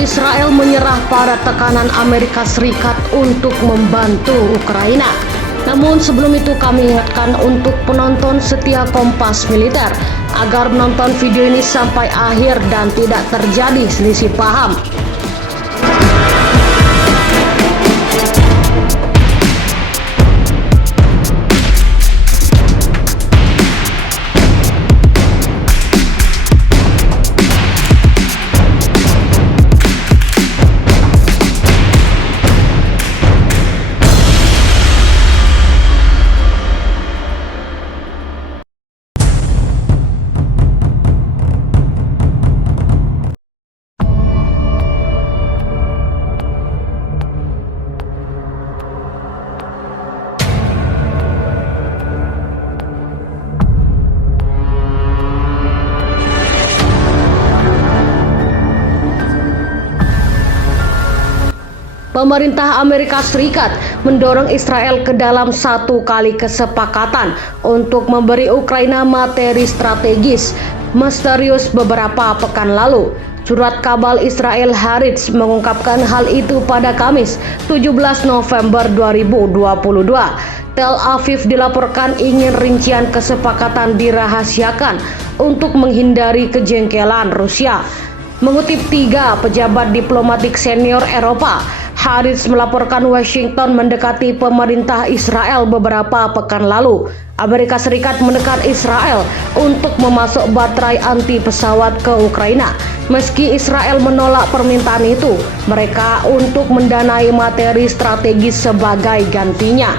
Israel menyerah pada tekanan Amerika Serikat untuk membantu Ukraina. Namun sebelum itu kami ingatkan untuk penonton setia Kompas Militer agar menonton video ini sampai akhir dan tidak terjadi selisih paham. Pemerintah Amerika Serikat mendorong Israel ke dalam satu kali kesepakatan untuk memberi Ukraina materi strategis misterius beberapa pekan lalu. Surat kabar Israel Haaretz mengungkapkan hal itu pada Kamis 17 November 2022. Tel Aviv dilaporkan ingin rincian kesepakatan dirahasiakan untuk menghindari kejengkelan Rusia. Mengutip 3 pejabat diplomatik senior Eropa, Haaretz melaporkan Washington mendekati pemerintah Israel beberapa pekan lalu. Amerika Serikat mendekat Israel untuk memasok baterai anti pesawat ke Ukraina. Meski Israel menolak permintaan itu, mereka untuk mendanai materi strategis sebagai gantinya.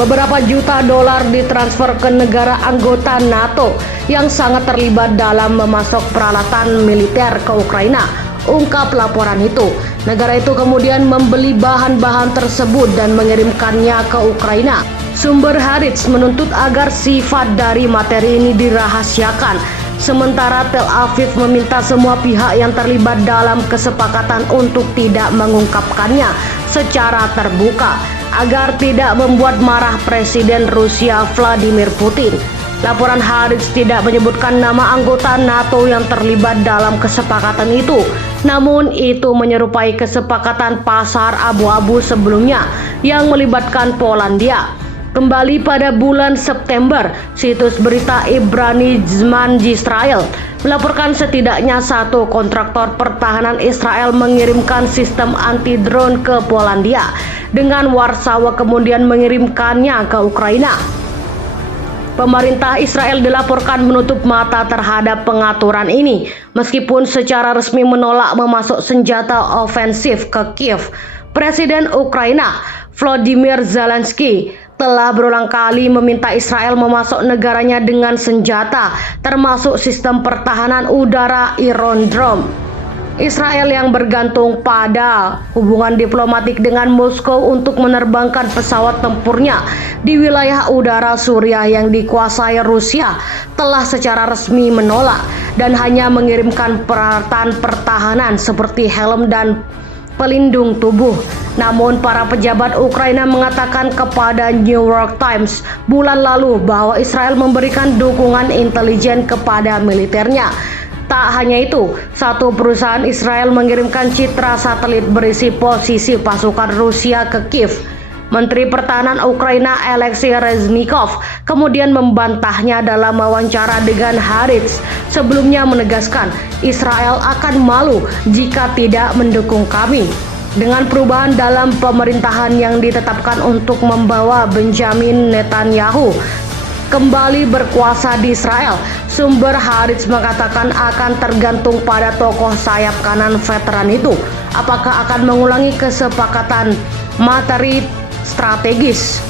Beberapa juta dolar ditransfer ke negara anggota NATO yang sangat terlibat dalam memasok peralatan militer ke Ukraina, ungkap laporan itu. Negara itu kemudian membeli bahan-bahan tersebut dan mengirimkannya ke Ukraina. Sumber Haaretz menuntut agar sifat dari materi ini dirahasiakan, sementara Tel Aviv meminta semua pihak yang terlibat dalam kesepakatan untuk tidak mengungkapkannya secara terbuka agar tidak membuat marah Presiden Rusia Vladimir Putin. Laporan Haaretz tidak menyebutkan nama anggota NATO yang terlibat dalam kesepakatan itu, namun itu menyerupai kesepakatan pasar abu-abu sebelumnya yang melibatkan Polandia. Kembali pada bulan September, situs berita Ibrani Zman Yisrael melaporkan setidaknya 1 kontraktor pertahanan Israel mengirimkan sistem anti-drone ke Polandia, dengan Warsawa kemudian mengirimkannya ke Ukraina. Pemerintah Israel dilaporkan menutup mata terhadap pengaturan ini, meskipun secara resmi menolak memasok senjata ofensif ke Kiev. Presiden Ukraina Volodymyr Zelensky telah berulang kali meminta Israel memasok negaranya dengan senjata, termasuk sistem pertahanan udara Iron Dome. Israel yang bergantung pada hubungan diplomatik dengan Moskow untuk menerbangkan pesawat tempurnya di wilayah udara Suriah yang dikuasai Rusia telah secara resmi menolak dan hanya mengirimkan peralatan pertahanan seperti helm dan pelindung tubuh. Namun para pejabat Ukraina mengatakan kepada New York Times bulan lalu bahwa Israel memberikan dukungan intelijen kepada militernya. Tak hanya itu, satu perusahaan Israel mengirimkan citra satelit berisi posisi pasukan Rusia ke Kiev. Menteri Pertahanan Ukraina Alexei Reznikov kemudian membantahnya dalam wawancara dengan Haaretz, sebelumnya menegaskan Israel akan malu jika tidak mendukung kami. Dengan perubahan dalam pemerintahan yang ditetapkan untuk membawa Benjamin Netanyahu kembali berkuasa di Israel, sumber Haaretz mengatakan akan tergantung pada tokoh sayap kanan veteran itu apakah akan mengulangi kesepakatan materi strategis.